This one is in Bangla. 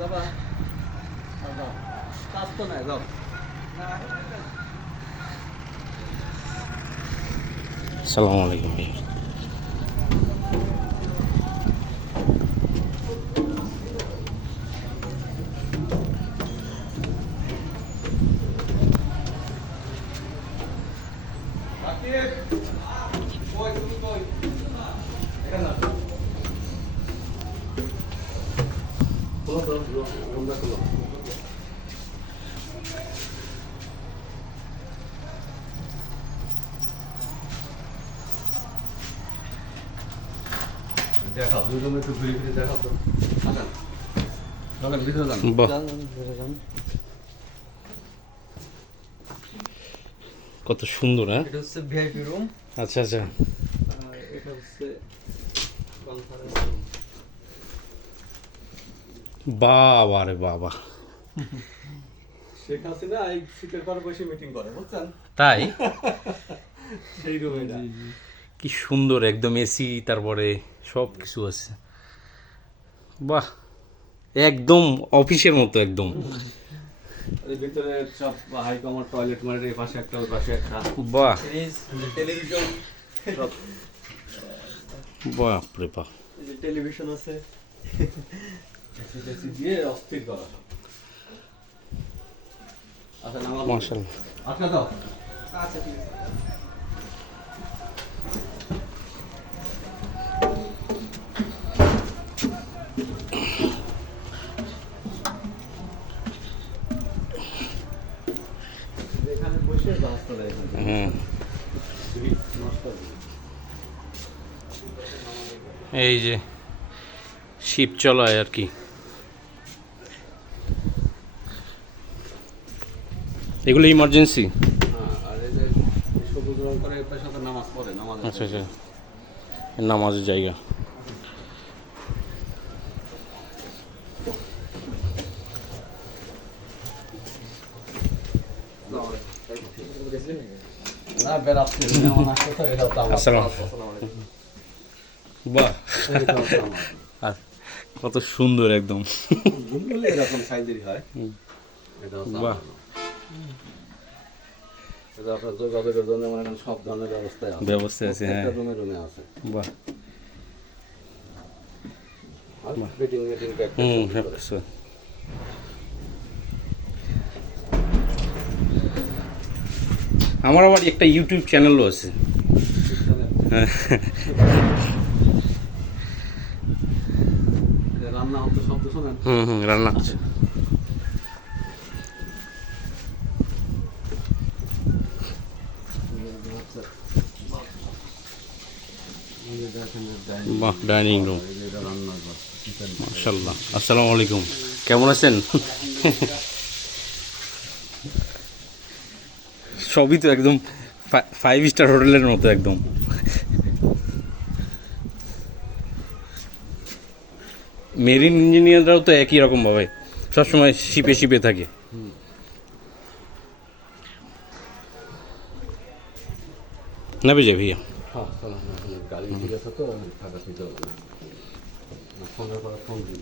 যাবা যাও কাজ তো নাই যাও। সালাম আলাইকুম ভাই। রুমে একটু ঘুরে তো। ভিতরে যান। যান। কত সুন্দর হ্যাঁ? এটা হচ্ছে ভিআইপি রুম আচ্ছা আচ্ছা। এটা হচ্ছে কনফারেন্স রুম বাবা রে বাবা। শেখ হাসিনা এই সিটের পর বসে মিটিং করে বুঝছেন? তাই? সেই রুম কি সুন্দর একদম এসি তারপরে সব কিছু আছে। বাহ একদম অফিসের মতো একদম। ভিতরে সব হাই কমার টয়লেট মানে এই পাশে একটা ওই পাশে একটা। বাহ। টেলিভিশন সব বাপ রে বাপ। এই যে টেলিভিশন আছে। দিয়ে অস্থির করা আচ্ছা নামাজ আটকা দাও। আচ্ছা ঠিক আছে। এই যে শিব চলায় আর কি এগুলো ইমার্জেন্সি হ্যাঁ, আর এই যে সবুজ রং করে এর সাথে নামাজ পড়ে নামাজ আচ্ছা আচ্ছা। নামাজের জায়গা। বাহ। কত সুন্দর একদম। এরকম সাইজেরই হয়। বাহ। আমার। আপনার যোগাযোগের জন্য আমার সব ধরনের ব্যবস্থায় আছে। ব্যবস্থা আছে, হ্যাঁ। রুমে রুমে আছে। বাহ। মিটিং ব্যাগ হুম হ্যাঁ কিছু। আমার আবার একটা ইউটিউব চ্যানেলও আছে। রান্না হতো শব্দ শোনেন। হুম হুম রান্না হচ্ছে বাহ ডাইনিং রুম মাশাল্লাহ আসসালামু আলাইকুম। কেমন আছেন? সবই তো একদম ফাইভ স্টার হোটেলের মতো একদম। মেরিন ইঞ্জিনিয়াররাও তো একই রকমভাবে সবসময় শিপে শিপে থাকে। না বেজে ভাইয়া? হ্যাঁ গাড়ি ঠিক আছে তো থাকা ঠিক হবে ফোনের পরে ফোন দিন